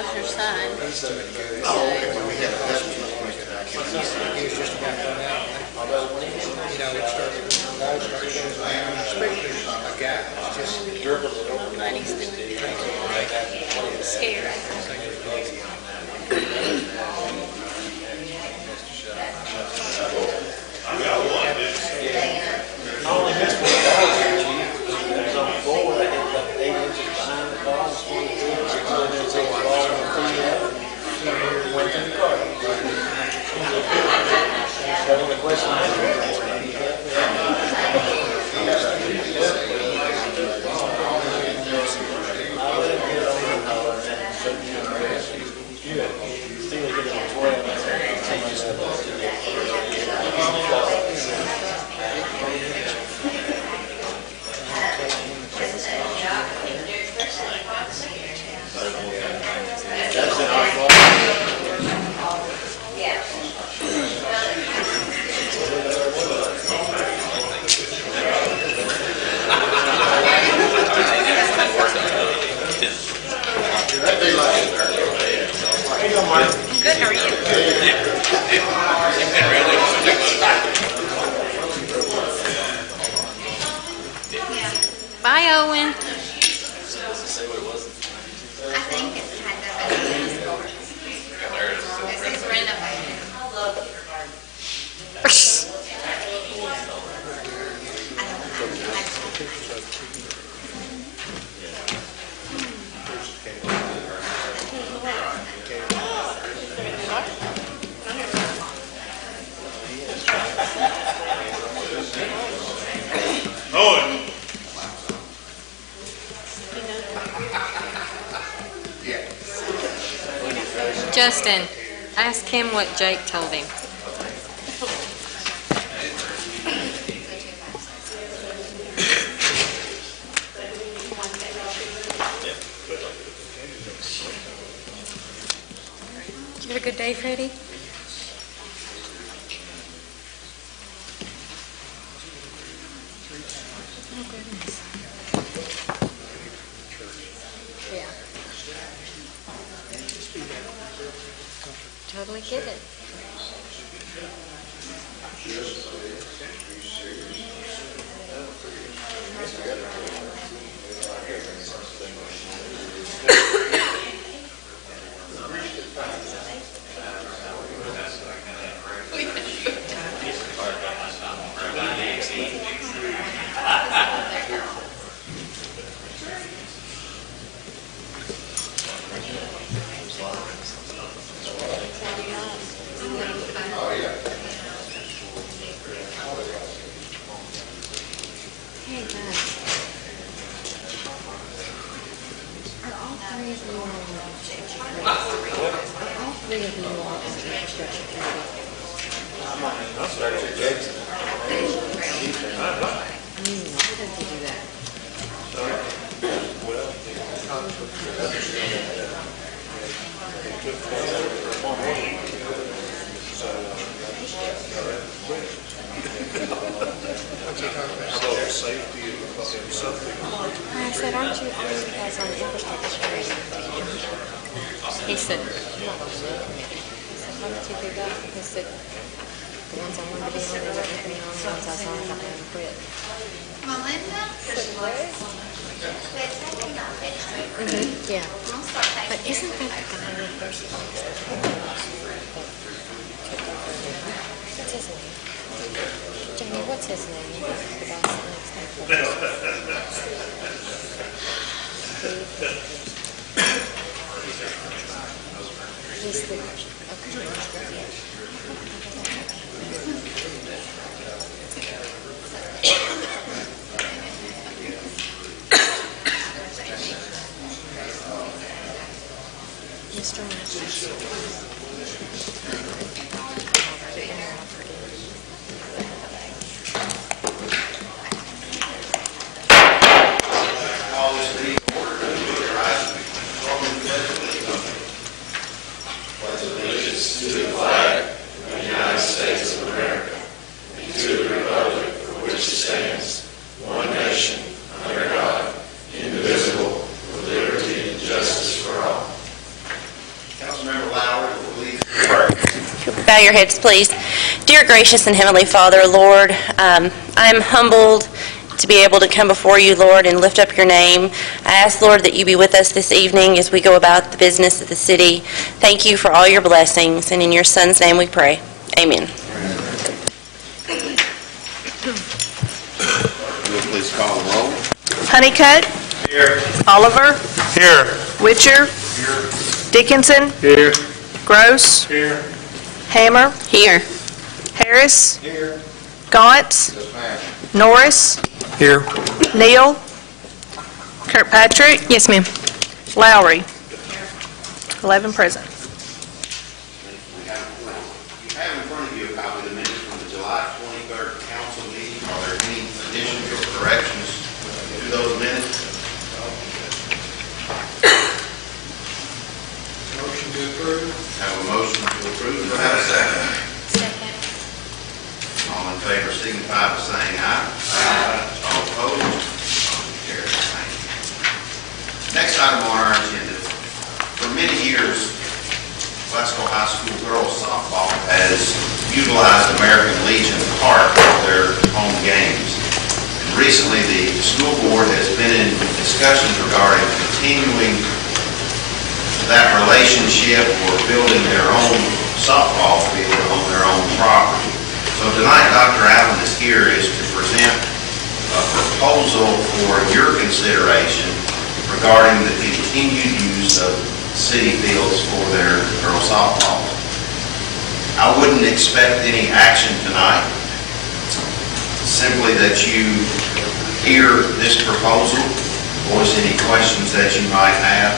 how's your son? Oh, okay. Well, we had that to the point that I can't. He was just about done out. You know, it started, walls started closing down, especially a guy that's just Money's doing scared. Good, how are you? Bye, Owen. I think it's kind of a this is renovated. Owen. Justin, ask him what Jake told him. Did you have a good day, Freddie? Oh, goodness. Yeah. Totally get it. Hey, guys. Are all three of you on infrastructure committee? Are all three of you on infrastructure committee? Why did you do that? Safety and something. I said, aren't you guys on the infrastructure committee? He said, I'm not on the committee. I said, why don't you do that? He said, the ones I wanted to be on, they wouldn't put me on. The ones I was on, I got mad and quit. Melinda? Yeah. But isn't that the guy we first what's his name? Jamie, what's his name? The guy sitting next to me. He's the, okay. Mr. Bow your heads, please. Dear gracious and heavenly Father, Lord, I am humbled to be able to come before you, Lord, and lift up your name. I ask, Lord, that you be with us this evening as we go about the business of the city. Thank you for all your blessings, and in your Son's name we pray. Amen. Will please call the roll. Honeycutt. Here. Oliver. Here. Witcher. Dickinson. Here. Gross. Here. Hammer. Here. Harris. Here. Gauntz. Yes, ma'am. Norris. Here. Neal. Kirkpatrick. Yes, ma'am. Lowry. 11 present. You have in front of you a copy of the minutes from the July 23rd council meeting. Are there any additions or corrections to those minutes? Motion to approve. Have a motion to approve. Do I have a second? Second. All in favor signify by saying aye. Aye. All opposed? Motion carries. Thank you. Next item on our agenda. For many years, Glasgow High School girls softball has utilized American Legion Park for their home games. And recently, the school board has been in discussions regarding continuing that relationship or building their own softball field on their own property. So tonight, Dr. Allen is here is to present a proposal for your consideration regarding the continued use of city fields for their girls softball. I wouldn't expect any action tonight. Simply that you hear this proposal, voice any questions that you might have,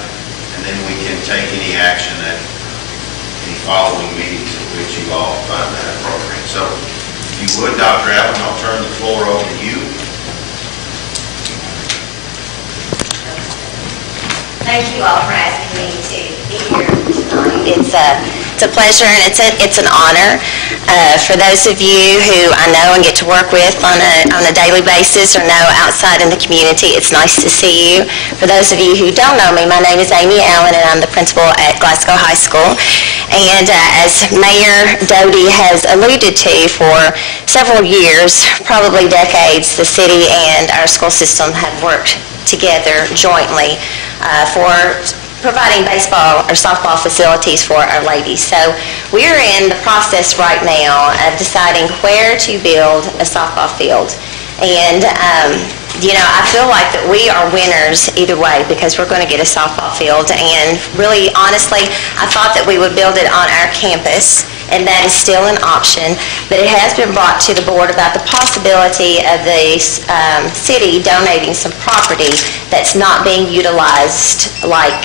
and then we can take any action at any following meetings at which you all find that appropriate. So, if you would, Dr. Allen, I'll turn the floor over to you. Thank you all for asking me to be here tonight. It's a pleasure and it's an honor. For those of you who I know and get to work with on a daily basis or know outside in the community, it's nice to see you. For those of you who don't know me, my name is Amy Allen and I'm the principal at Glasgow High School. And as Mayor Doty has alluded to, for several years, probably decades, the city and our school system have worked together jointly for providing baseball or softball facilities for our ladies. So we're in the process right now of deciding where to build a softball field. And I feel like that we are winners either way because we're going to get a softball field. And really, honestly, I thought that we would build it on our campus, and that is still an option. But it has been brought to the board about the possibility of the city donating some property that's not being utilized like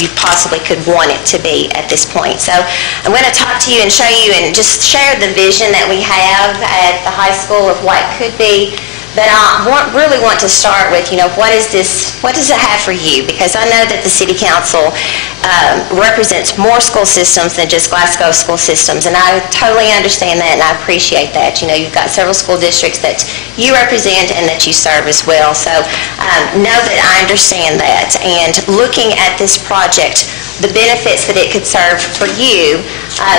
you possibly could want it to be at this point. So I'm going to talk to you and show you and just share the vision that we have at the high school of what could be. But I really want to start with, what does it have for you? Because I know that the City Council represents more school systems than just Glasgow school systems, and I totally understand that and I appreciate that. You've got several school districts that you represent and that you serve as well. So know that I understand that. And looking at this project, the benefits that it could serve for you,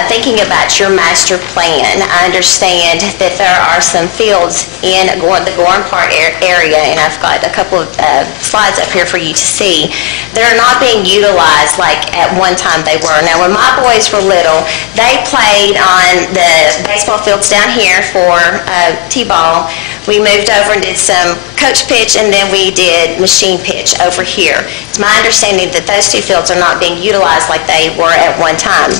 thinking about your master plan, I understand that there are some fields in the Gorham Park area, and I've got a couple of slides up here for you to see. They're not being utilized like at one time they were. Now, when my boys were little, they played on the baseball fields down here for T-ball. We moved over and did some coach pitch, and then we did machine pitch over here. It's my understanding that those two fields are not being utilized like they were at one time.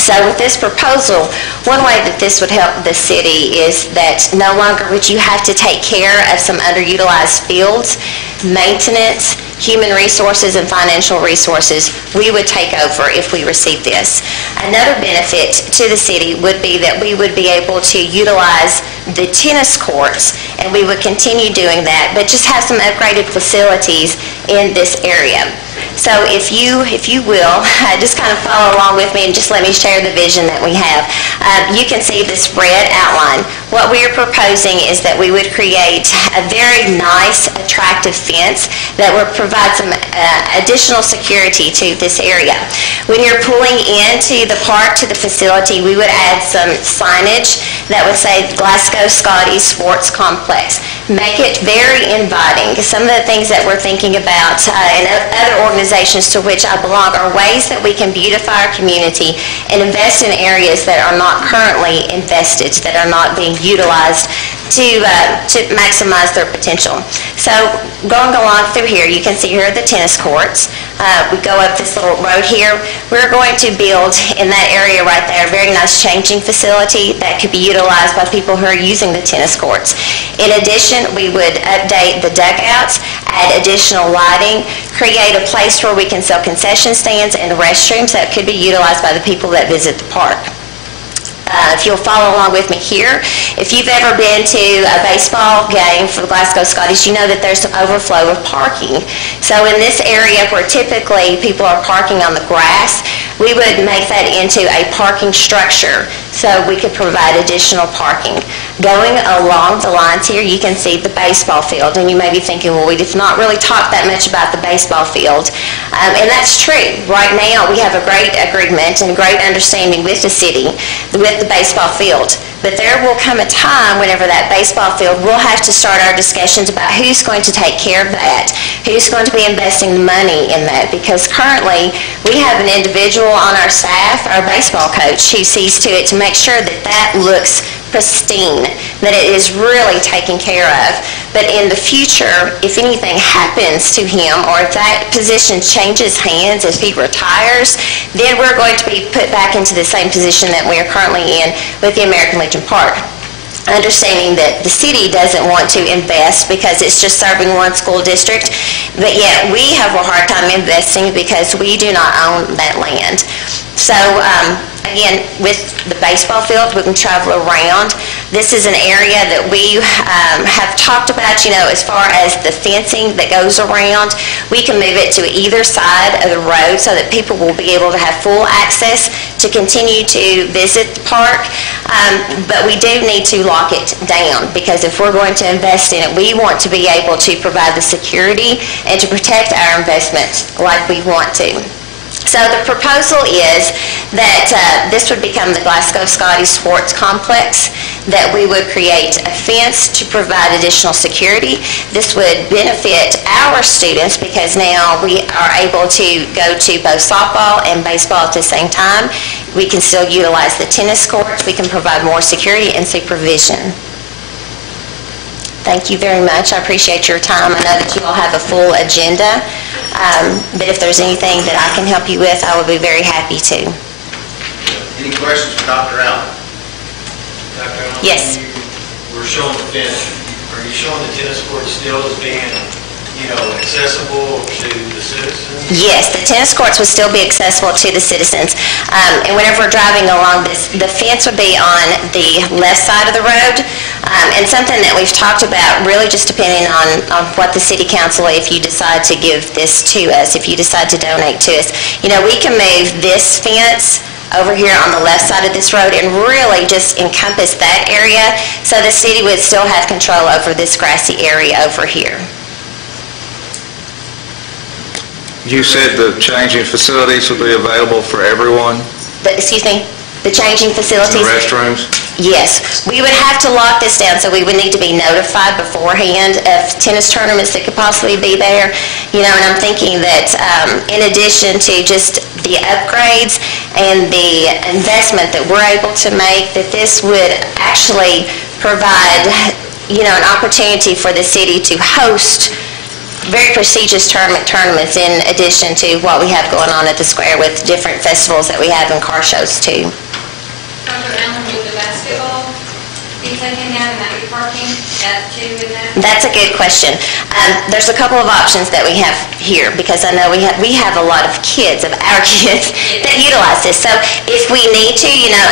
So with this proposal, one way that this would help the city is that no longer would you have to take care of some underutilized fields, maintenance, human resources, and financial resources. We would take over if we receive this. Another benefit to the city would be that we would be able to utilize the tennis courts, and we would continue doing that, but just have some upgraded facilities in this area. So if you will, just kind of follow along with me and just let me share the vision that we have. You can see this red outline. What we are proposing is that we would create a very nice, attractive fence that would provide some additional security to this area. When you're pulling into the park, to the facility, we would add some signage that would say Glasgow Scotty Sports Complex. Make it very inviting. Some of the things that we're thinking about and other organizations to which I belong are ways that we can beautify our community and invest in areas that are not currently invested, that are not being utilized to maximize their potential. So going along through here, you can see here are the tennis courts. We go up this little road here. We're going to build in that area right there a very nice changing facility that could be utilized by people who are using the tennis courts. In addition, we would update the dugouts, add additional lighting, create a place where we can sell concession stands and restrooms that could be utilized by the people that visit the park. If you'll follow along with me here, if you've ever been to a baseball game for the Glasgow Scotties, you know that there's some overflow of parking. So in this area where typically people are parking on the grass, we would make that into a parking structure so we could provide additional parking. Going along the lines here, you can see the baseball field, and you may be thinking, well, we've not really talked that much about the baseball field. And that's true. Right now, we have a great agreement and a great understanding with the city, with the baseball field. But there will come a time whenever that baseball field, we'll have to start our discussions about who's going to take care of that, who's going to be investing the money in that, because currently we have an individual on our staff, our baseball coach, who sees to it to make sure that that looks pristine, that it is really taken care of. But in the future, if anything happens to him or if that position changes hands, if he retires, then we're going to be put back into the same position that we are currently in with the American Legion Park. Understanding that the city doesn't want to invest because it's just serving one school district, but yet we have a hard time investing because we do not own that land. So again, with the baseball field, we can travel around. This is an area that we have talked about, as far as the fencing that goes around. We can move it to either side of the road so that people will be able to have full access to continue to visit the park. But we do need to lock it down, because if we're going to invest in it, we want to be able to provide the security and to protect our investments like we want to. So the proposal is that this would become the Glasgow Scotty Sports Complex, that we would create a fence to provide additional security. This would benefit our students because now we are able to go to both softball and baseball at the same time. We can still utilize the tennis courts. We can provide more security and supervision. Thank you very much. I appreciate your time. I know that you all have a full agenda. But if there's anything that I can help you with, I would be very happy to. Any questions for Dr. Allen? Dr. Allen, Yes. We're showing the fence. Are you showing the tennis court still as being, accessible to the citizens? Yes, the tennis courts would still be accessible to the citizens. And whenever we're driving along this, the fence would be on the left side of the road. And something that we've talked about, really just depending on what the city council, if you decide to give this to us, if you decide to donate to us, we can move this fence over here on the left side of this road and really just encompass that area so the city would still have control over this grassy area over here. You said the changing facilities will be available for everyone? The changing facilities? The restrooms? Yes. We would have to lock this down, so we would need to be notified beforehand of tennis tournaments that could possibly be there. And I'm thinking that in addition to just the upgrades and the investment that we're able to make, that this would actually provide, an opportunity for the city to host very prestigious tournaments in addition to what we have going on at the square with different festivals that we have and car shows too. Dr. Allen, will the basketball be taken down and that be parking? That too in that? That's a good question. There's a couple of options that we have here because I know we have a lot of kids, of our kids, that utilize this. So if we need to,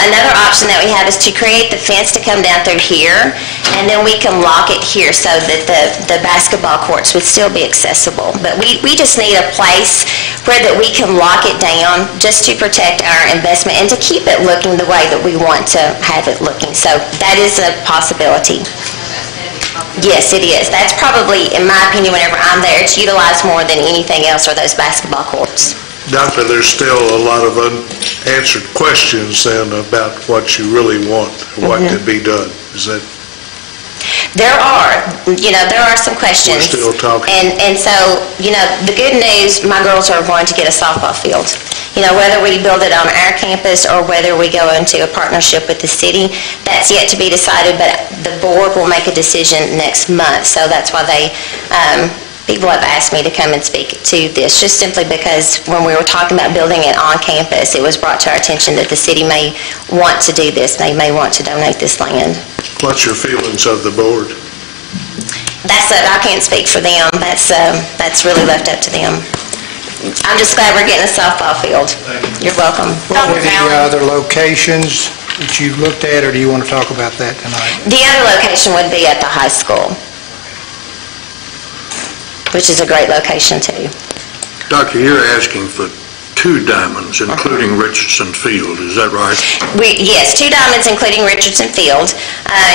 another option that we have is to create the fence to come down through here, and then we can lock it here so that the basketball courts would still be accessible. But we just need a place where that we can lock it down just to protect our investment and to keep it looking the way that we want to have it looking. So that is a possibility. Yes, it is. That's probably, in my opinion, whenever I'm there, it's utilized more than anything else are those basketball courts. Doctor, there's still a lot of unanswered questions then about what you really want, what could be done. Is that? There are some questions. We're still talking. And so, the good news, my girls are going to get a softball field. Whether we build it on our campus or whether we go into a partnership with the city, that's yet to be decided, but the board will make a decision next month. So that's why people have asked me to come and speak to this, just simply because when we were talking about building it on campus, it was brought to our attention that the city may want to do this, they may want to donate this land. What's your feelings of the board? I can't speak for them. That's really left up to them. I'm just glad we're getting a softball field. You're welcome. What were the other locations that you looked at, or do you want to talk about that tonight? The other location would be at the high school, which is a great location too. Doctor, you're asking for 2 diamonds, including Richardson Field, is that right? Yes, 2 diamonds, including Richardson Field.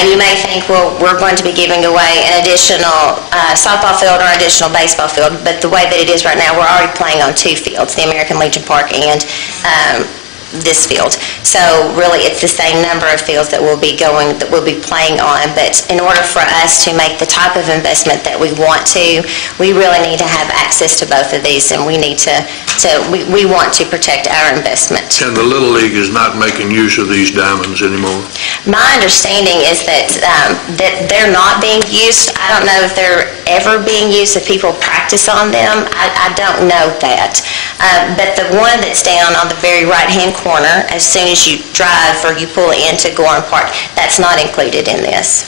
You may think, well, we're going to be giving away an additional softball field or additional baseball field, but the way that it is right now, we're already playing on 2 fields, the American Legion Park and this field. So really, it's the same number of fields that we'll be playing on, but in order for us to make the type of investment that we want to, we really need to have access to both of these, and we need we want to protect our investment. And the Little League is not making use of these diamonds anymore? My understanding is that they're not being used. I don't know if they're ever being used, if people practice on them. I don't know that. But the one that's down on the very right-hand corner, as soon as you drive or you pull into Gorham Park, that's not included in this.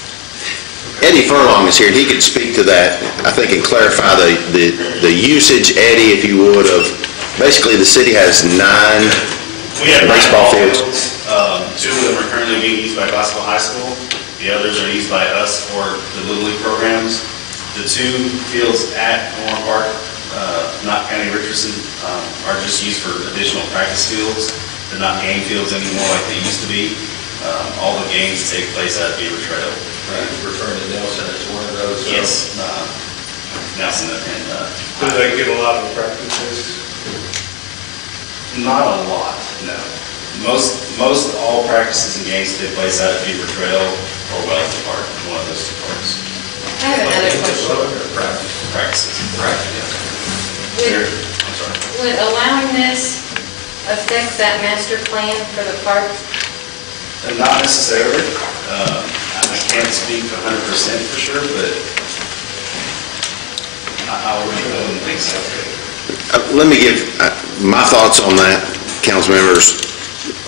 Eddie Furlong is here, and he could speak to that, I think, and clarify the usage, Eddie, if you would, of, basically the city has 9 baseball fields. 2 of them are currently being used by Glasgow High School. The others are used by us for the Little League programs. The 2 fields at Gorham Park, not counting Richardson, are just used for additional practice fields. They're not game fields anymore like they used to be. All the games take place at Beaver Trail. You're referring to Nelson as one of those? Yes, Nelson and... Do they get a lot of practices? Not a lot, no. Most all practices and games take place at Beaver Trail or Wellington Park, one of those 2 parks. I have another question. Practices. I'm sorry. Would allowing this affect that master plan for the park? Not necessarily. I can't speak 100% for sure, but I wouldn't think so. Let me give my thoughts on that, council members.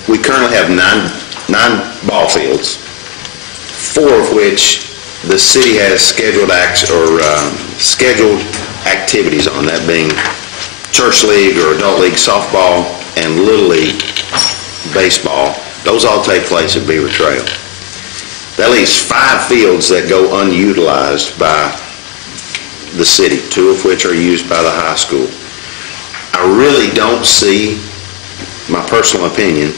We currently have 9 ball fields, 4 of which the city has scheduled scheduled activities on, that being church league or adult league softball and little league baseball. Those all take place at Beaver Trail. That leaves 5 fields that go unutilized by the city, 2 of which are used by the high school. I really don't see, my personal opinion,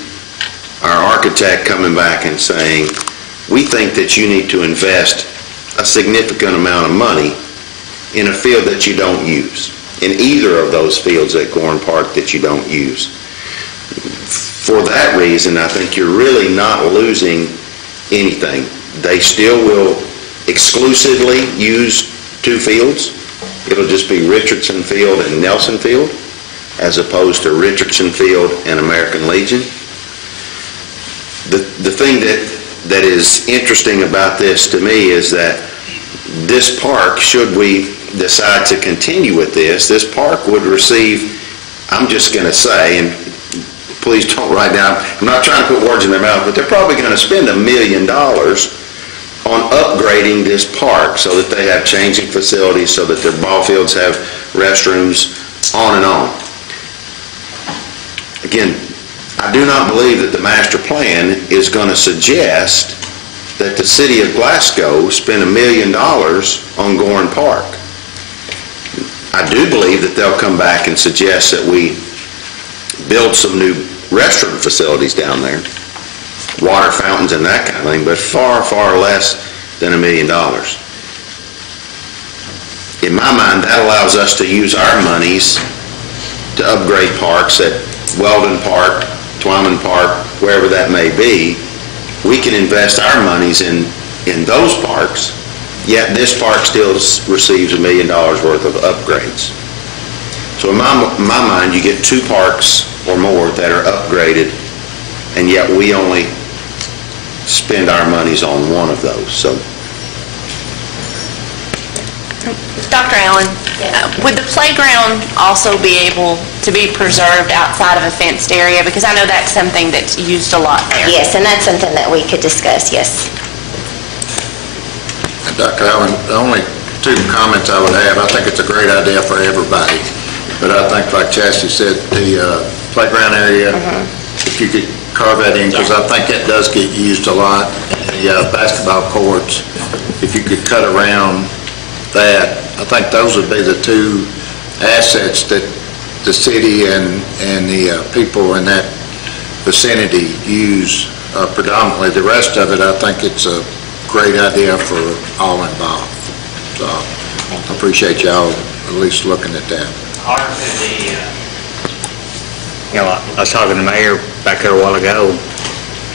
our architect coming back and saying, we think that you need to invest a significant amount of money in a field that you don't use, in either of those fields at Gorham Park that you don't use. For that reason, I think you're really not losing anything. They still will exclusively use 2 fields. It'll just be Richardson Field and Nelson Field, as opposed to Richardson Field and American Legion. The thing that is interesting about this to me is that this park, should we decide to continue with this park would receive, I'm just going to say, and please don't write down, I'm not trying to put words in their mouth, but they're probably going to spend $1 million on upgrading this park so that they have changing facilities, so that their ball fields have restrooms, on and on. Again, I do not believe that the master plan is going to suggest that the city of Glasgow spend $1 million on Gorham Park. I do believe that they'll come back and suggest that we build some new restroom facilities down there, water fountains and that kind of thing, but far, far less than $1 million. In my mind, that allows us to use our monies to upgrade parks at Weldon Park, Twyman Park, wherever that may be. We can invest our monies in those parks, yet this park still receives $1 million worth of upgrades. So in my mind, you get 2 parks or more that are upgraded, and yet we only spend our monies on one of those. So, Dr. Allen, would the playground also be able to be preserved outside of a fenced area? Because I know that's something that's used a lot there. Yes, and that's something that we could discuss, yes. Dr. Allen, the only 2 comments I would have, I think it's a great idea for everybody, but I think, like Chastity said, the playground area, if you could carve that in, because I think that does get used a lot. The basketball courts, if you could cut around that, I think those would be the 2 assets that the city and the people in that vicinity use predominantly. The rest of it, I think it's a great idea for all involved. So I appreciate y'all at least looking at that. I was talking to the mayor back there a while ago.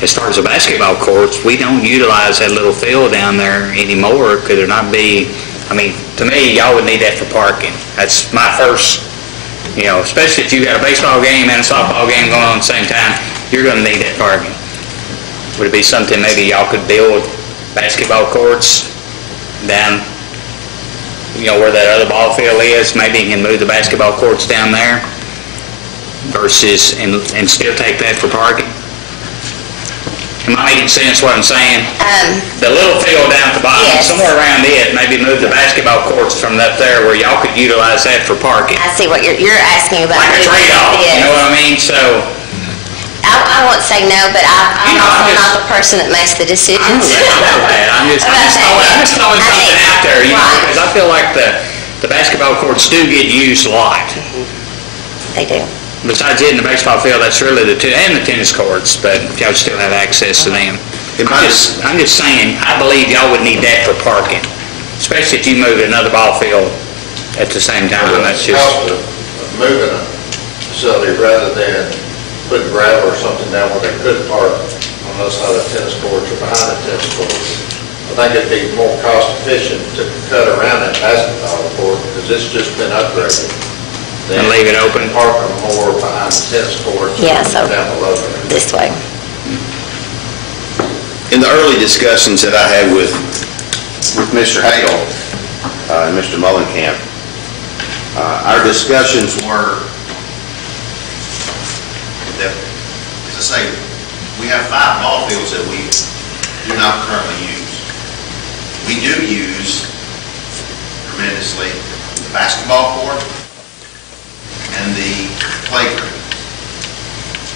As far as the basketball courts, we don't utilize that little field down there anymore. Could there not be, to me, y'all would need that for parking. That's my first, especially if you got a baseball game and a softball game going on at the same time, you're going to need that parking. Would it be something maybe y'all could build basketball courts down, where that other ball field is? Maybe you can move the basketball courts down there versus, and still take that for parking? Am I making sense what I'm saying? The little field down at the bottom, yes. Somewhere around it, maybe move the basketball courts from up there where y'all could utilize that for parking. I see what you're asking about. Like a trade-off, yes. you know what I mean? So, I won't say no, but I'm also not the person that makes the decisions. I'm just throwing something out there, because I feel like the basketball courts do get used a lot. They do. Besides hitting the baseball field, that's really and the tennis courts, but y'all still have access to them. I'm just saying, I believe y'all would need that for parking, especially if you move another ball field at the same time. That's just moving a facility rather than putting gravel or something down where they could park on the other side of the tennis courts or behind the tennis courts. I think it'd be more cost efficient to cut around that basketball court because it's just been upgraded. And leave it open. Park them more behind the tennis courts. Yeah, so down below there. This way. in the early discussions that I had with Mr. Hagel and Mr. Mullenkamp, our discussions were that, as I say, we have 5 ball fields that we do not currently use. We do use tremendously the basketball court and the playground.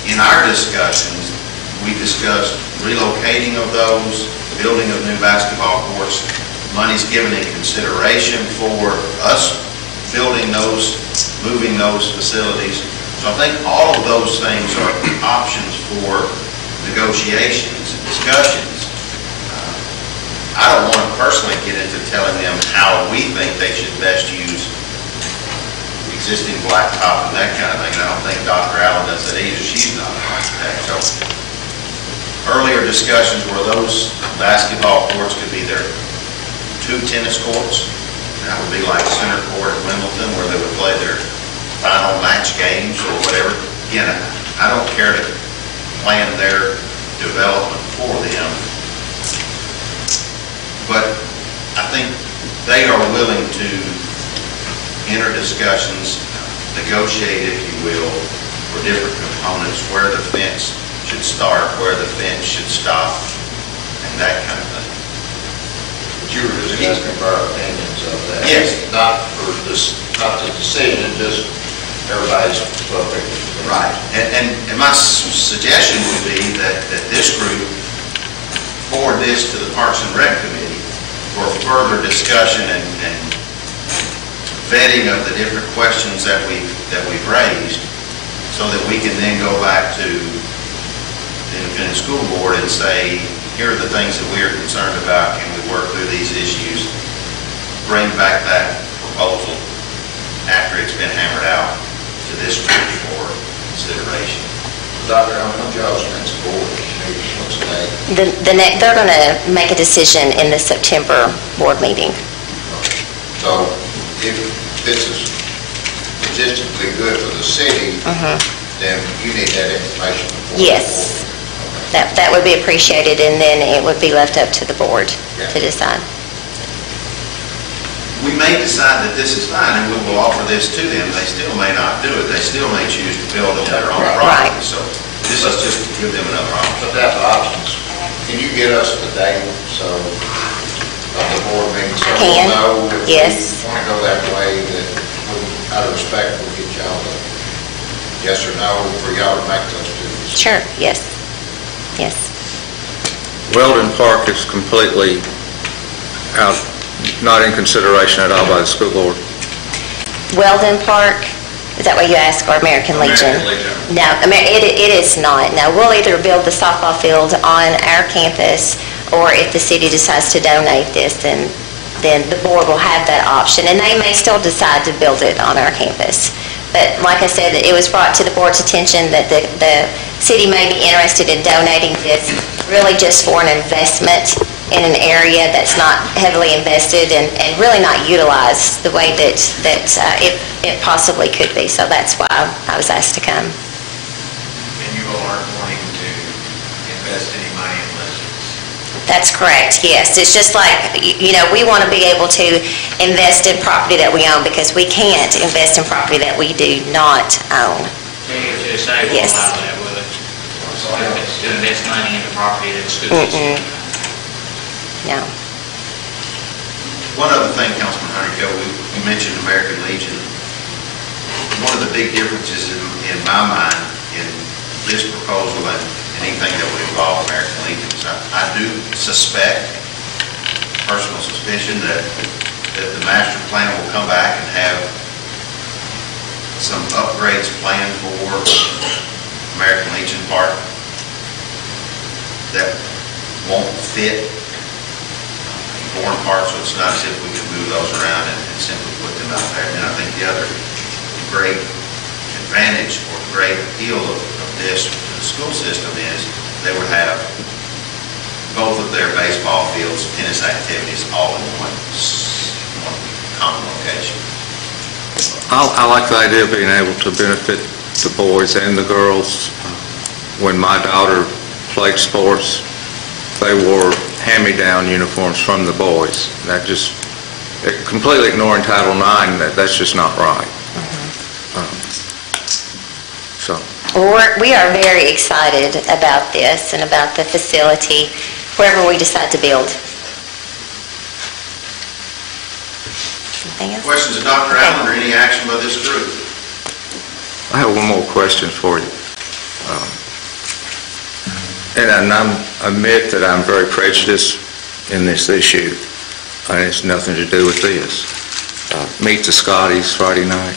In our discussions, we discussed relocating of those, building of new basketball courts, money's given in consideration for us building those, moving those facilities. So I think all of those things are options for negotiations and discussions. I don't want to personally get into telling them how we think they should best use existing blacktop and that kind of thing. I don't think Dr. Allen does that either. She's not an architect. So earlier discussions were those basketball courts could be their 2 tennis courts. That would be like center court at Wimbledon where they would play their final match games or whatever. Again, I don't care to plan their development for them, but I think they are willing to enter discussions, negotiate, if you will, for different components, where the fence should start, where the fence should stop, and that kind of thing. But you were just asking for our opinions of that. Yes. Not the decision, just everybody's perfect. Right. And my suggestion would be that this group forward this to the Parks and Rec Committee for further discussion and vetting of the different questions that we've raised, so that we can then go back to the independent school board and say, here are the things that we are concerned about, can we work through these issues, bring back that proposal after it's been hammered out to this group for consideration. Dr. Allen, when y'all's next board meeting, what's the date? They're going to make a decision in the September board meeting. So if this is logistically good for the city, then you need that information before the Yes. board. That would be appreciated, and then it would be left up to the board to decide. We may decide that this is fine, and we will offer this to them. They still may not do it. They still may choose to build on their own property. So this is just to give them another option. But that's options. Can you get us the date, so, of the board meeting, so Can. we'll know if Yes. we want to go that way, that out of respect, we'll get y'all to yes or no for y'all to make those decisions. Sure, yes, yes. Weldon Park is completely out, not in consideration at all by the school board. Weldon Park, is that what you asked, or American Legion? No, it is not. No, we'll either build the softball field on our campus, or if the city decides to donate this, then the board will have that option, and they may still decide to build it on our campus. But like I said, it was brought to the board's attention that the city may be interested in donating this, really just for an investment in an area that's not heavily invested and really not utilized the way that it possibly could be. So that's why I was asked to come. And you all aren't wanting to invest any money in lessons? That's correct, yes. It's just like, we want to be able to invest in property that we own, because we can't invest in property that we do not own. Just say, Yes. allow that with it. To invest money into property that's good. No. One other thing, Councilman Honeycutt, we mentioned American Legion. One of the big differences in my mind in this proposal and anything that would involve American Legion is I do suspect, personal suspicion, that the master plan will come back and have some upgrades planned for American Legion Park that won't fit Bourne Park, so it's not as if we can move those around and simply put them out there. And I think the other great advantage or great appeal of this to the school system is they would have both of their baseball fields, tennis activities, all in one common location. I like the idea of being able to benefit the boys and the girls. When my daughter played sports, they wore hand-me-down uniforms from the boys. That just, completely ignoring Title IX, that's just not right. We are very excited about this and about the facility, wherever we decide to build. Anything else? Questions of Dr. Allen or any action by this group? I have one more question for you. And I admit that I'm very prejudiced in this issue, and it's nothing to do with this. Meet the Scotties Friday night.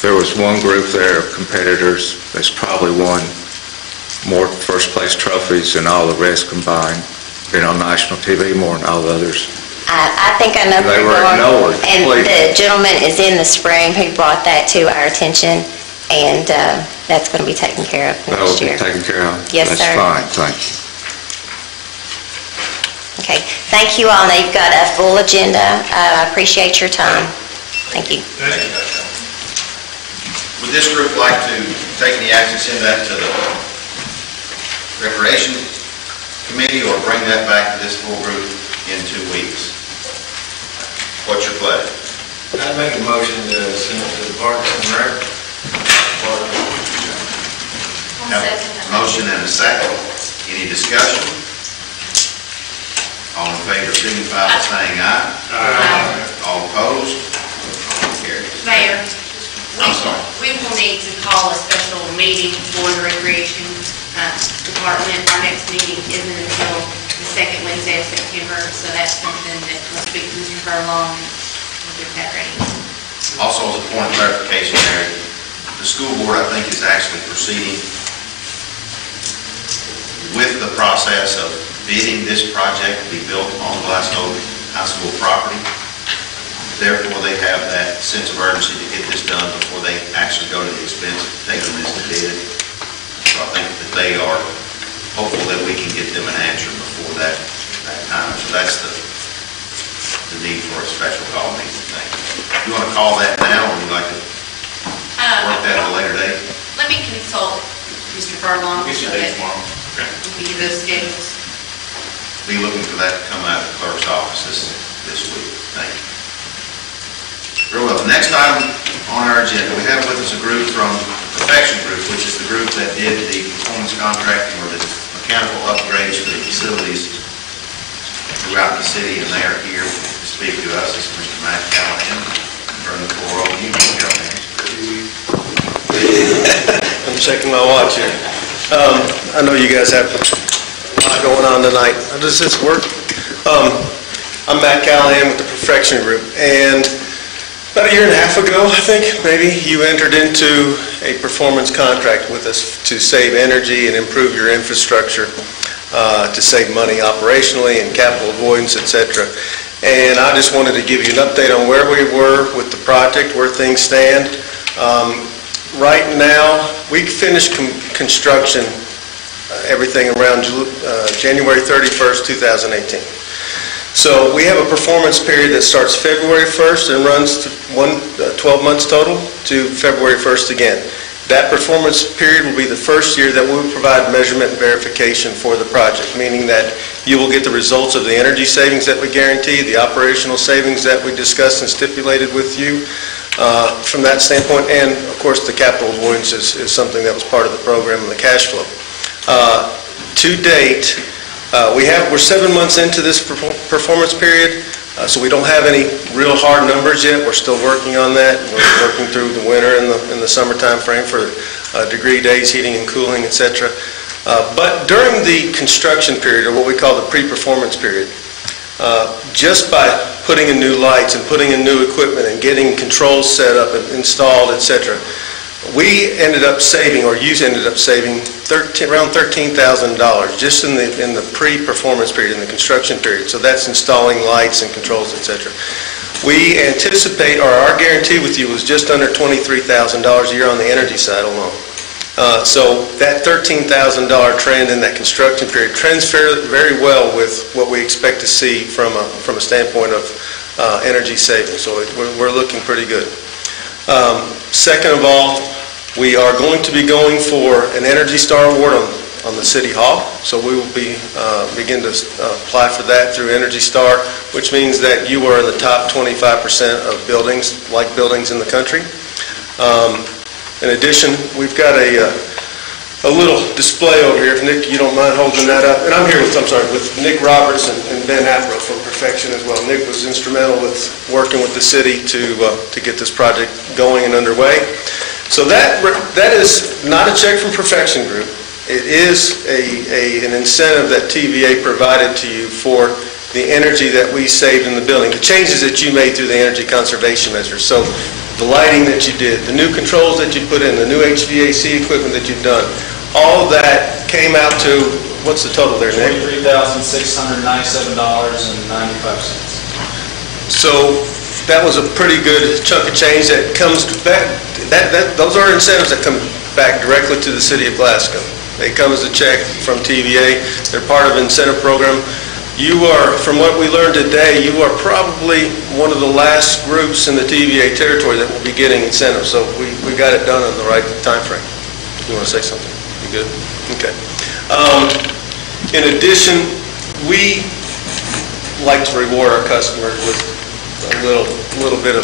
There was one group there of competitors that's probably won more first-place trophies than all the rest combined. Been on national TV more than all the others. I think I know where They you're were going. ignored And completely. the gentleman is in the spring who brought that to our attention, and that's going to be taken care of That will next be year. taken care of? Yes, sir. That's fine, thank you. Okay, thank you all. Now you've got a full agenda. I appreciate your time. Thank you. Thank you, Dr. Allen. Would this group like to take any action, send that to the Recreation Committee, or bring that back to this full group in 2 weeks? What's your pleasure? I'd make a motion to send it to the Parks and Rec. Have a motion and a second. Any discussion? All in favor, signify by saying aye. Aye. All opposed? Carries. Mayor, I'm sorry. we will need to call a special meeting for the Recreation Department. Our next meeting isn't until the second Wednesday of September, so that's something that we'll speak to Mr. Furlong and get that ready. Also, as a point of clarification, Mary, the school board, I think, is actually proceeding with the process of bidding this project to be built on Glasgow High School property. Therefore, they have that sense of urgency to get this done before they actually go to the expense of taking this to bid. So I think that they are hopeful that we can get them an answer before that time. So that's the need for a special call meeting. Thank you. You want to call that now, or would you like to work that at a later date? Let me consult Mr. Furlong. Get your date tomorrow. Okay. Give you those schedules. Be looking for that to come out of the clerk's office this week. Thank you. Very well. The next item on our agenda, we have with us a group from the Perfection Group, which is the group that did the performance contracting or the mechanical upgrades for the facilities throughout the city, and they are here to speak to us. This is Mr. Matt Callahan. Turn the floor over to you, Mr. Callahan. I'm checking my watch here. I know you guys have a lot going on tonight. Does this work? I'm Matt Callahan with the Perfection Group, and about a year and a half ago, I think, maybe, you entered into a performance contract with us to save energy and improve your infrastructure, to save money operationally and capital avoidance, etc. And I just wanted to give you an update on where we were with the project, where things stand. Right now, we finished construction, everything around January 31st, 2018. So we have a performance period that starts February 1st and runs to 12 months total to February 1st again. That performance period will be the first year that we will provide measurement and verification for the project, meaning that you will get the results of the energy savings that we guarantee, the operational savings that we discussed and stipulated with you from that standpoint, and of course the capital avoidance is something that was part of the program and the cash flow. To date, we're 7 months into this performance period, so we don't have any real hard numbers yet. We're still working on that. We're working through the winter and the summer time frame for degree days, heating and cooling, etc. But during the construction period, or what we call the pre-performance period, just by putting in new lights and putting in new equipment and getting controls set up and installed, etc., we ended up saving, or you ended up saving, around $13,000 just in the pre-performance period, in the construction period. So that's installing lights and controls, etc. We anticipate, or our guarantee with you was just under $23,000 a year on the energy side alone. So that $13,000 trend in that construction period trends very well with what we expect to see from a standpoint of energy savings. So we're looking pretty good. Second of all, we are going to be going for an Energy Star Award on the City Hall. So we will begin to apply for that through Energy Star, which means that you are in the top 25% of buildings, like buildings in the country. In addition, we've got a little display over here. If Nick, you don't mind holding that up. And I'm here with Nick Roberts and Ben Afro from Perfection as well. Nick was instrumental with working with the city to get this project going and underway. So that is not a check from Perfection Group. It is an incentive that TVA provided to you for the energy that we saved in the building, the changes that you made through the energy conservation measures. So the lighting that you did, the new controls that you put in, the new HVAC equipment that you've done, all of that came out to, what's the total there, Nick? $23,697.95. So that was a pretty good chunk of change that comes back. Those are incentives that come back directly to the city of Glasgow. They come as a check from TVA. They're part of an incentive program. You are, from what we learned today, you are probably one of the last groups in the TVA territory that will be getting incentives. So we got it done in the right time frame. You want to say something? You good? Okay. In addition, we like to reward our customers with a little bit of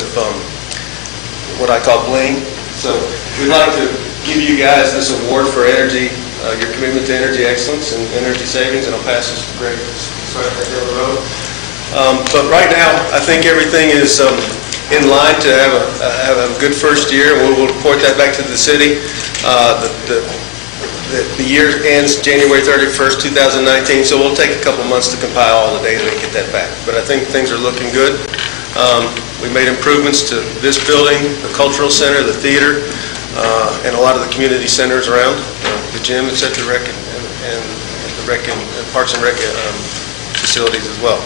what I call bling. So we'd like to give you guys this award for energy, your commitment to energy excellence and energy savings, and I'll pass this to Greg. Start that down the road. But right now, I think everything is in line to have a good first year, and we'll report that back to the city. the year ends January 31st, 2019, so we'll take a couple months to compile all the data and get that back. But I think things are looking good. We made improvements to this building, the cultural center, the theater, and a lot of the community centers around, the gym, et cetera, rec, and the rec and parks and rec facilities as well.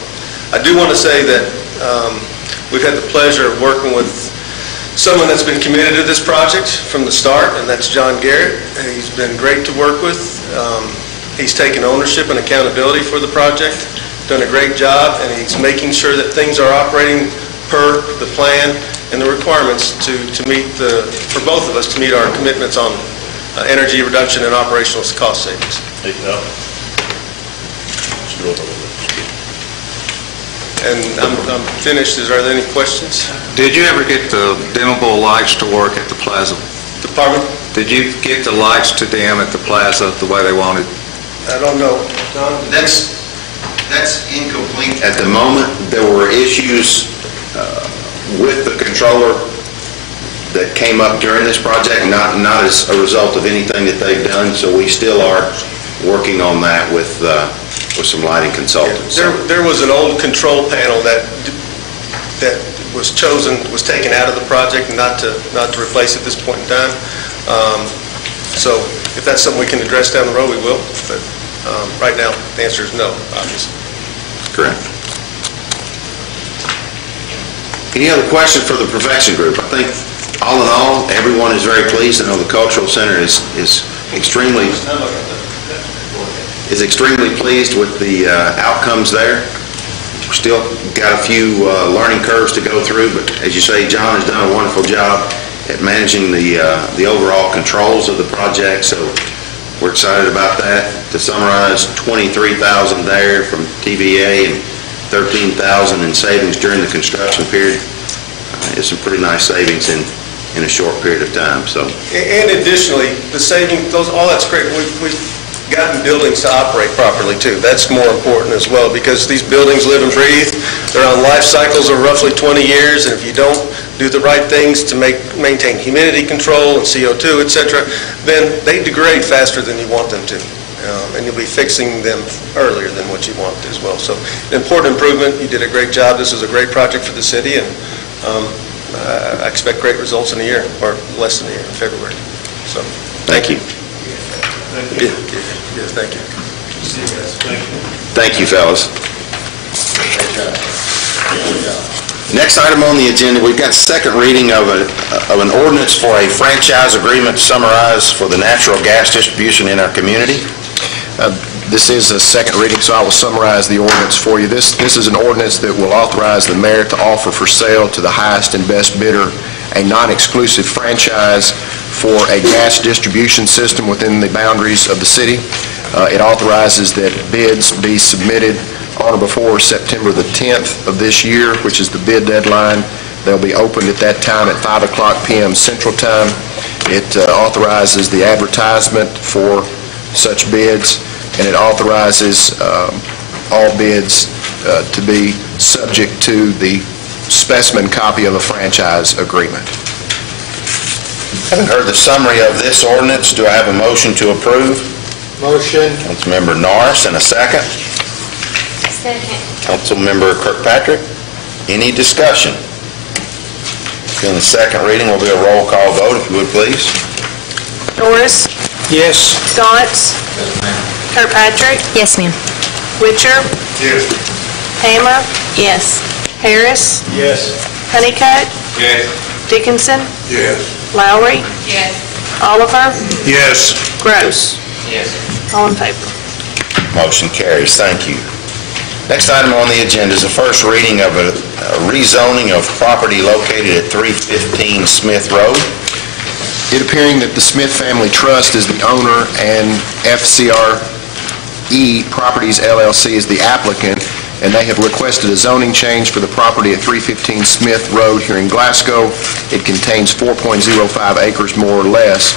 I do want to say that we've had the pleasure of working with someone that's been committed to this project from the start, and that's John Garrett. He's been great to work with. He's taken ownership and accountability for the project, done a great job, and he's making sure that things are operating per the plan and the requirements to meet for both of us to meet our commitments on energy reduction and operational cost savings. And I'm finished. Is there any questions? Did you ever get the dimmable lights to work at the plaza? Department? Did you get the lights to dim at the plaza the way they wanted? I don't know. John? That's incomplete at the moment. There were issues with the controller that came up during this project, not as a result of anything that they've done, so we still are working on that with some lighting consultants. There was an old control panel that was taken out of the project, not to replace at this point in time. So if that's something we can address down the road, we will. But right now, the answer is no, obviously. Correct. Any other questions for the perfection group? I think all in all, everyone is very pleased. I know the cultural center is extremely pleased with the outcomes there. We've still got a few learning curves to go through, but as you say, John has done a wonderful job at managing the overall controls of the project, so we're excited about that. To summarize, $23,000 there from TVA and $13,000 in savings during the construction period. It's some pretty nice savings in a short period of time. So. And additionally, the savings, all that's great. We've gotten buildings to operate properly too. That's more important as well, because these buildings live and breathe. They're on life cycles of roughly 20 years, and if you don't do the right things to maintain humidity control and CO2, et cetera, then they degrade faster than you want them to. And you'll be fixing them earlier than what you want as well. So an important improvement. You did a great job. This is a great project for the city, and I expect great results in a year, or less than a year, in February. So thank you. Yes, thank you. See you guys. Thank you, fellas. Next item on the agenda, we've got second reading of an ordinance for a franchise agreement summarized for the natural gas distribution in our community. This is a second reading, so I will summarize the ordinance for you. This is an ordinance that will authorize the mayor to offer for sale to the highest and best bidder a non-exclusive franchise for a gas distribution system within the boundaries of the city. It authorizes that bids be submitted on or before September the 10th of this year, which is the bid deadline. They'll be opened at that time at 5 o'clock p.m. Central Time. It authorizes the advertisement for such bids, and it authorizes all bids to be subject to the specimen copy of a franchise agreement. Haven't heard the summary of this ordinance. Do I have a motion to approve? Motion. Councilmember Norris, and a second. Second. Councilmember Kirkpatrick. Any discussion? In the second reading will be a roll call vote, if you would, please. Norris? Yes. Gauntz? Kirkpatrick? Yes, ma'am. Witcher? Yes. Hammer? Yes. Harris? Yes. Honeycutt? Yes. Dickinson? Yes. Lowry? Yes. Oliver? Yes. Gross? Yes. All in favor? Motion carries. Thank you. Next item on the agenda is the first reading of a rezoning of property located at 315 Smith Road. It appearing that the Smith Family Trust is the owner and FCRE Properties LLC is the applicant, and they have requested a zoning change for the property at 315 Smith Road here in Glasgow. It contains 4.05 acres more or less.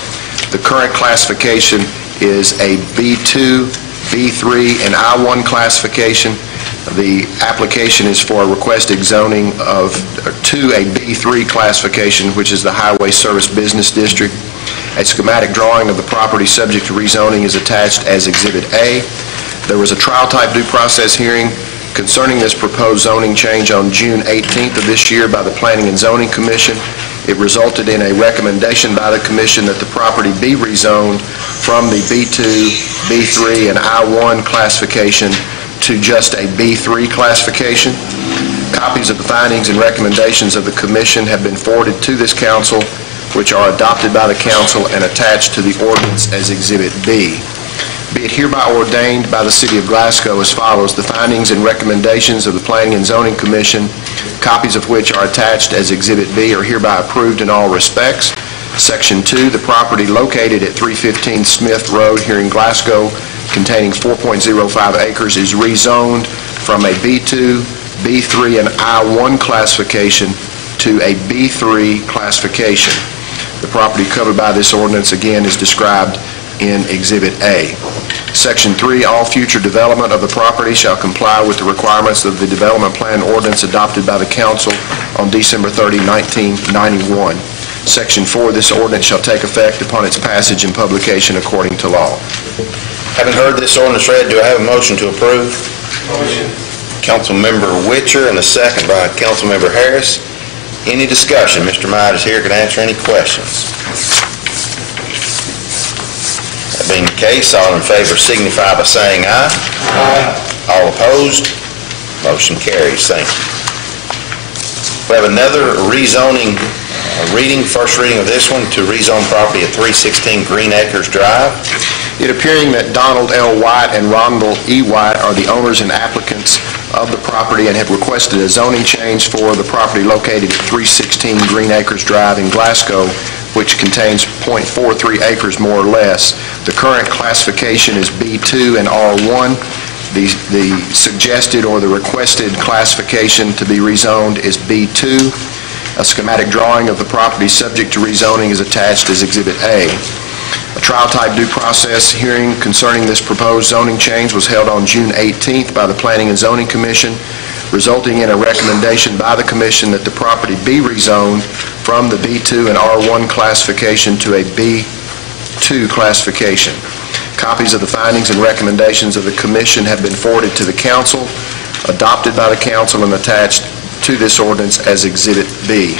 The current classification is a B2, B3, and I1 classification. The application is for a requested zoning to a B3 classification, which is the Highway Service Business District. A schematic drawing of the property subject to rezoning is attached as Exhibit A. There was a trial-type due process hearing concerning this proposed zoning change on June 18th of this year by the Planning and Zoning Commission. It resulted in a recommendation by the Commission that the property be rezoned from the B2, B3, and I1 classification to just a B3 classification. Copies of the findings and recommendations of the Commission have been forwarded to this council, which are adopted by the council and attached to the ordinance as Exhibit B. Be it hereby ordained by the City of Glasgow as follows: the findings and recommendations of the Planning and Zoning Commission, copies of which are attached as Exhibit B, are hereby approved in all respects. Section 2, the property located at 315 Smith Road here in Glasgow, containing 4.05 acres, is rezoned from a B2, B3, and I1 classification to a B3 classification. The property covered by this ordinance, again, is described in Exhibit A. Section 3, all future development of the property shall comply with the requirements of the development plan ordinance adopted by the council on December 30, 1991. Section 4, this ordinance shall take effect upon its passage and publication according to law. Having heard this ordinance read, do I have a motion to approve? Motion. Councilmember Witcher and a second by Councilmember Harris. Any discussion? Mr. Might is here, can answer any questions. That being the case, all in favor signify by saying aye. Aye. All opposed? Motion carries. Thank you. We have another rezoning reading, first reading of this one, to rezone property at 316 Green Acres Drive. It appearing that Donald L. White and Rondell E. White are the owners and applicants of the property and have requested a zoning change for the property located at 316 Green Acres Drive in Glasgow, which contains .43 acres more or less. The current classification is B2 and R1. The suggested or the requested classification to be rezoned is B2. A schematic drawing of the property subject to rezoning is attached as Exhibit A. A trial-type due process hearing concerning this proposed zoning change was held on June 18th by the Planning and Zoning Commission, resulting in a recommendation by the Commission that the property be rezoned from the B2 and R1 classification to a B2 classification. Copies of the findings and recommendations of the Commission have been forwarded to the Council, adopted by the Council, and attached to this ordinance as Exhibit B.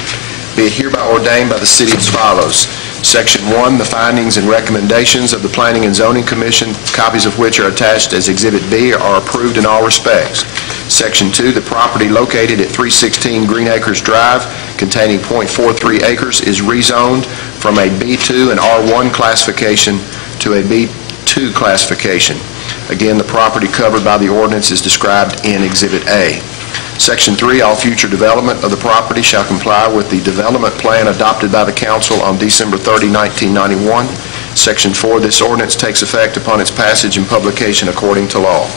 Be it hereby ordained by the City as follows. Section 1, the findings and recommendations of the Planning and Zoning Commission, copies of which are attached as Exhibit B, are approved in all respects. Section 2, the property located at 316 Green Acres Drive, containing .43 acres, is rezoned from a B2 and R1 classification to a B2 classification. Again, the property covered by the ordinance is described in Exhibit A. Section 3, all future development of the property shall comply with the development plan adopted by the Council on December 30, 1991. Section 4, this ordinance takes effect upon its passage and publication according to law.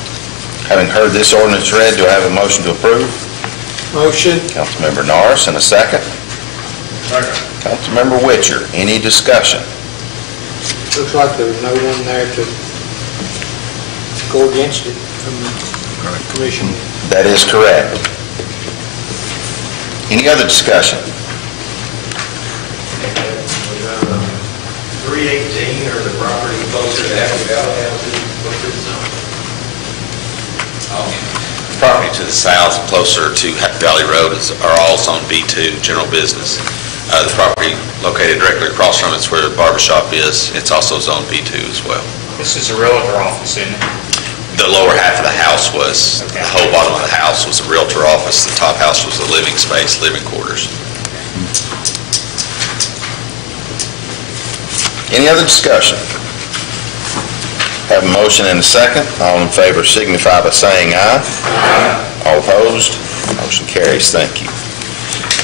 Having heard this ordinance read, do I have a motion to approve? Motion. Councilmember Norris, and a second. Second. Councilmember Witcher, any discussion? Looks like there's no one there to go against it from the commission. That is correct. Any other discussion? 318 or the property closer to Happy Valley, what's the zone? Property to the south, closer to Happy Valley Road, are all zone B2, general business. The property located directly across from it's where the barber shop is. It's also zone B2 as well. This is a realtor office, isn't it? The lower half of the house was, the whole bottom of the house was a realtor office. The top house was a living space, living quarters. Any other discussion? Have a motion and a second. All in favor signify by saying aye. Aye. All opposed? Motion carries. Thank you.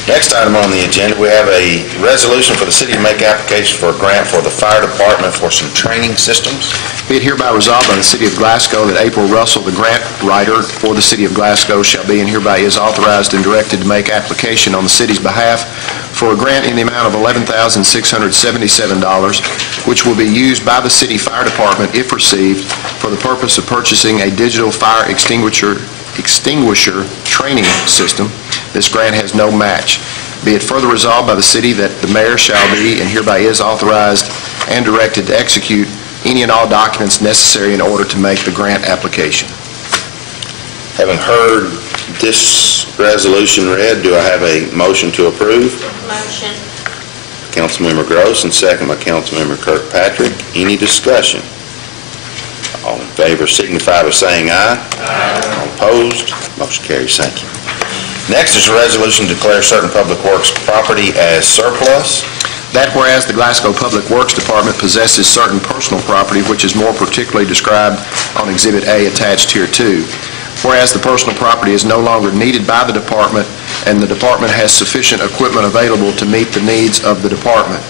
Next item on the agenda, we have a resolution for the city to make application for a grant for the fire department for some training systems. Be it hereby resolved by the City of Glasgow that April Russell, the grant writer for the City of Glasgow, shall be and hereby is authorized and directed to make application on the city's behalf for a grant in the amount of $11,677, which will be used by the city fire department, if received, for the purpose of purchasing a digital fire extinguisher training system. This grant has no match. Be it further resolved by the city that the mayor shall be and hereby is authorized and directed to execute any and all documents necessary in order to make the grant application. Having heard this resolution read, do I have a motion to approve? Motion. Councilmember Gross, and second by Councilmember Kirkpatrick. Any discussion? All in favor signify by saying aye. Aye. All opposed? Motion carries. Thank you. Next is a resolution to declare certain public works property as surplus. That whereas the Glasgow Public Works Department possesses certain personal property which is more particularly described on Exhibit A attached here too. Whereas the personal property is no longer needed by the department and the department has sufficient equipment available to meet the needs of the department.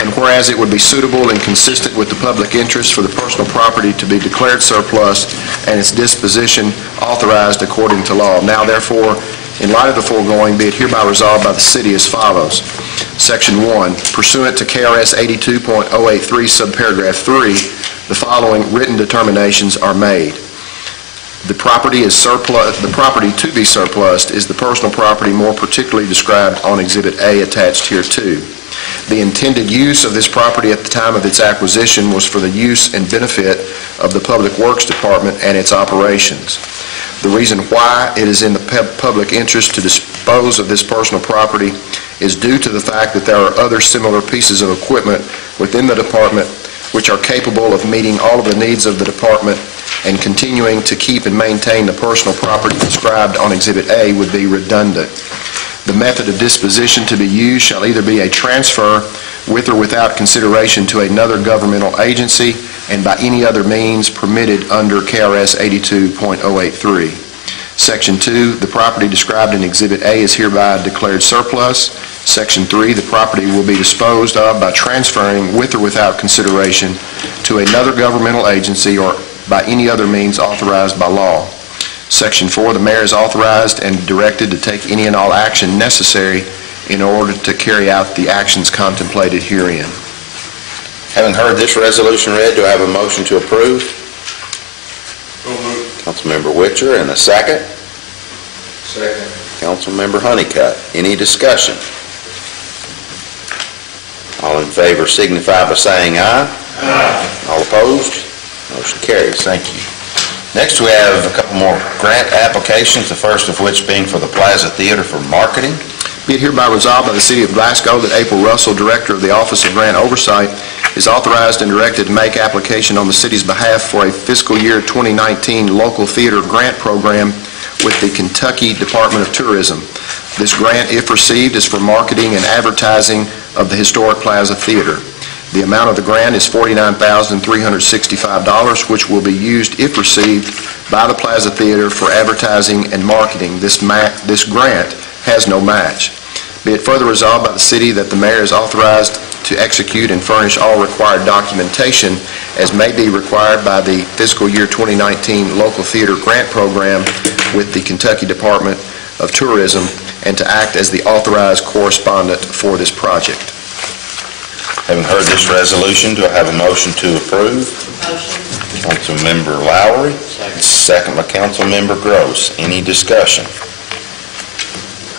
And whereas it would be suitable and consistent with the public interest for the personal property to be declared surplus and its disposition authorized according to law. Now therefore, in light of the foregoing, be it hereby resolved by the city as follows. Section 1, pursuant to KRS 82.083, subparagraph 3, the following written determinations are made. The property to be surplused is the personal property more particularly described on Exhibit A attached here too. The intended use of this property at the time of its acquisition was for the use and benefit of the Public Works Department and its operations. The reason why it is in the public interest to dispose of this personal property is due to the fact that there are other similar pieces of equipment within the department which are capable of meeting all of the needs of the department, and continuing to keep and maintain the personal property described on Exhibit A would be redundant. The method of disposition to be used shall either be a transfer with or without consideration to another governmental agency and by any other means permitted under KRS 82.083. Section 2, the property described in Exhibit A is hereby declared surplus. Section 3, the property will be disposed of by transferring with or without consideration to another governmental agency or by any other means authorized by law. Section 4, the mayor is authorized and directed to take any and all action necessary in order to carry out the actions contemplated herein. Having heard this resolution read, do I have a motion to approve? Councilmember Witcher, and a second? Second. Councilmember Honeycutt. Any discussion? All in favor signify by saying aye. Aye. All opposed? Motion carries. Thank you. Next, we have a couple more grant applications, the first of which being for the Plaza Theater for marketing. Be it hereby resolved by the City of Glasgow that April Russell, Director of the Office of Grant Oversight, is authorized and directed to make application on the city's behalf for a fiscal year 2019 local theater grant program with the Kentucky Department of Tourism. This grant, if received, is for marketing and advertising of the historic Plaza Theater. The amount of the grant is $49,365, which will be used, if received, by the Plaza Theater for advertising and marketing. This grant has no match. Be it further resolved by the city that the mayor is authorized to execute and furnish all required documentation as may be required by the fiscal year 2019 local theater grant program with the Kentucky Department of Tourism and to act as the authorized correspondent for this project. Having heard this resolution, do I have a motion to approve? Motion. Councilmember Lowry, second by Councilmember Gross. Any discussion?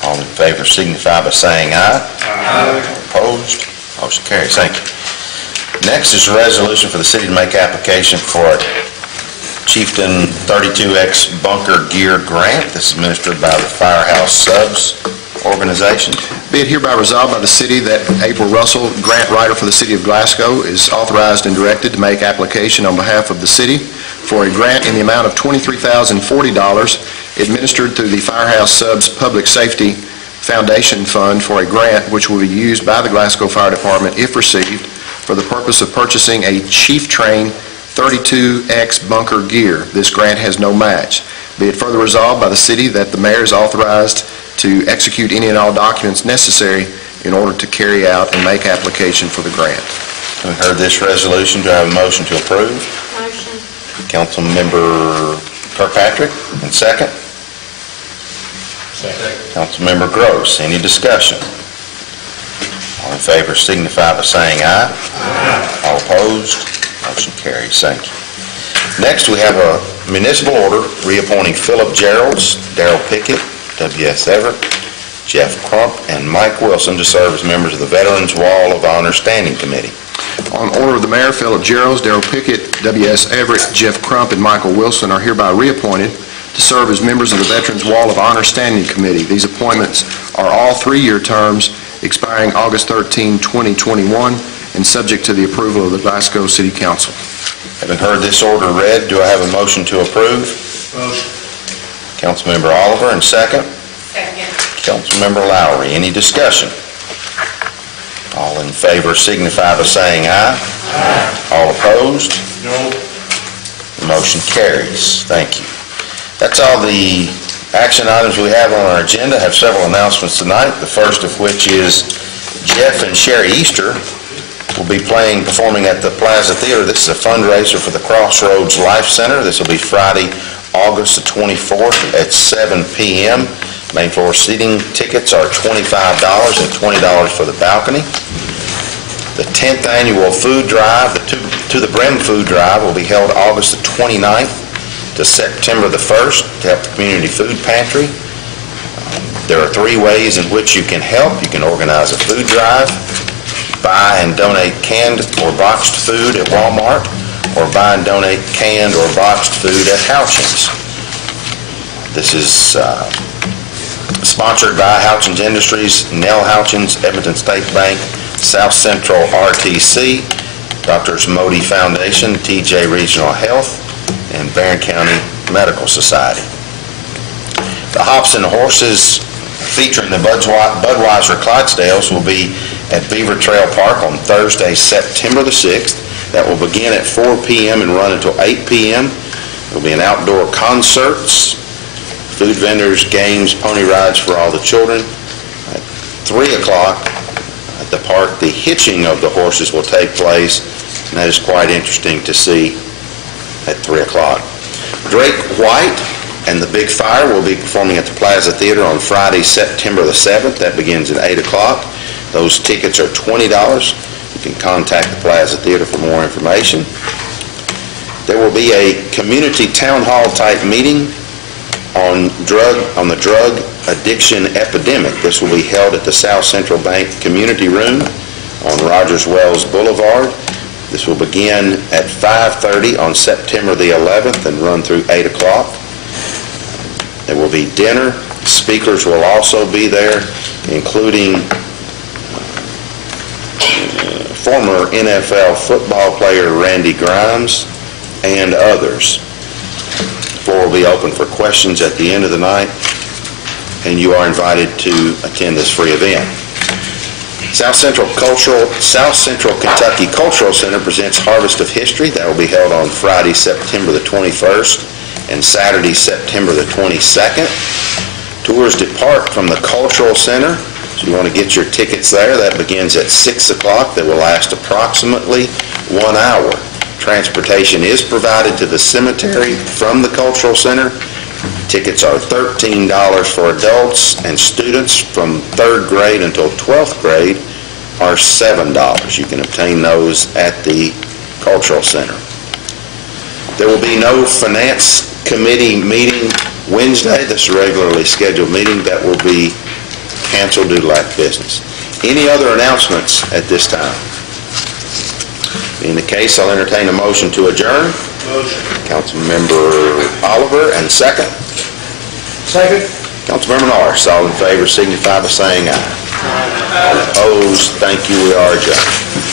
All in favor signify by saying aye. Aye. Opposed? Motion carries. Thank you. Next is a resolution for the city to make application for a Chieftain 32X bunker gear grant. This is administered by the Firehouse Subs organization. Be it hereby resolved by the city that April Russell, grant writer for the City of Glasgow, is authorized and directed to make application on behalf of the city for a grant in the amount of $23,040 administered through the Firehouse Subs Public Safety Foundation Fund for a grant which will be used by the Glasgow Fire Department, if received, for the purpose of purchasing a Chief Train 32X bunker gear. This grant has no match. Be it further resolved by the city that the mayor is authorized to execute any and all documents necessary in order to carry out and make application for the grant. Having heard this resolution, do I have a motion to approve? Motion. Councilmember Kirkpatrick, and second? Second. Councilmember Gross. Any discussion? All in favor signify by saying aye. Aye. All opposed? Motion carries. Thank you. Next, we have a municipal order reappointing Philip Geralds, Darrell Pickett, W.S. Everett, Jeff Crump, and Mike Wilson to serve as members of the Veterans Wall of Honor Standing Committee. On order of the mayor, Philip Gerald, Darrell Pickett, W.S. Everett, Jeff Crump, and Michael Wilson are hereby reappointed to serve as members of the Veterans Wall of Honor Standing Committee. These appointments are all three-year terms expiring August 13, 2021, and subject to the approval of the Glasgow City Council. Having heard this order read, do I have a motion to approve? Motion. Councilmember Oliver, and second? Second. Councilmember Lowry. Any discussion? All in favor signify by saying aye. Aye. All opposed? No. The motion carries. Thank you. That's all the action items we have on our agenda. I have several announcements tonight, the first of which is Jeff and Sherry Easter will be performing at the Plaza Theater. This is a fundraiser for the Crossroads Life Center. This will be Friday, August the 24th at 7 p.m. Main floor seating tickets are $25 and $20 for the balcony. The 10th annual food drive, the To the Brim food drive, will be held August the 29th to September the 1st to help the community food pantry. There are three ways in which you can help. You can organize a food drive, buy and donate canned or boxed food at Walmart, or buy and donate canned or boxed food at Houchins. This is sponsored by Houchins Industries, Nell Houchins, Edmonton State Bank, South Central RTC, Drs. Modi Foundation, TJ Regional Health, and Barron County Medical Society. The Hops and Horses featuring the Budweiser Clydesdales will be at Beaver Trail Park on Thursday, September the 6th. That will begin at 4 p.m. and run until 8 p.m. There will be an outdoor concerts, food vendors, games, pony rides for all the children. At 3 o'clock at the park, the hitching of the horses will take place, and that is quite interesting to see at 3 o'clock. Drake White and the Big Fire will be performing at the Plaza Theater on Friday, September the 7th. That begins at 8 o'clock. Those tickets are $20. You can contact the Plaza Theater for more information. There will be a community town hall type meeting on the drug addiction epidemic. This will be held at the South Central Bank Community Room on Rogers Wells Boulevard. This will begin at 5:30 on September the 11th and run through 8 o'clock. There will be dinner. Speakers will also be there, including former NFL football player Randy Grimes and others. The floor will be open for questions at the end of the night, and you are invited to attend this free event. South Central Kentucky Cultural Center presents Harvest of History. That will be held on Friday, September the 21st and Saturday, September the 22nd. Tours depart from the Cultural Center. So you want to get your tickets there. That begins at 6 o'clock. That will last approximately 1 hour. Transportation is provided to the cemetery from the Cultural Center. Tickets are $13 for adults, and students from 3rd grade until 12th grade are $7. You can obtain those at the Cultural Center. There will be no Finance Committee meeting Wednesday. This is a regularly scheduled meeting that will be canceled due to lack of business. Any other announcements at this time? Being the case, I'll entertain a motion to adjourn. Motion. Councilmember Oliver, and second? Second. Councilmember Norris. All in favor signify by saying aye. Aye. All opposed, thank you. We are adjourned.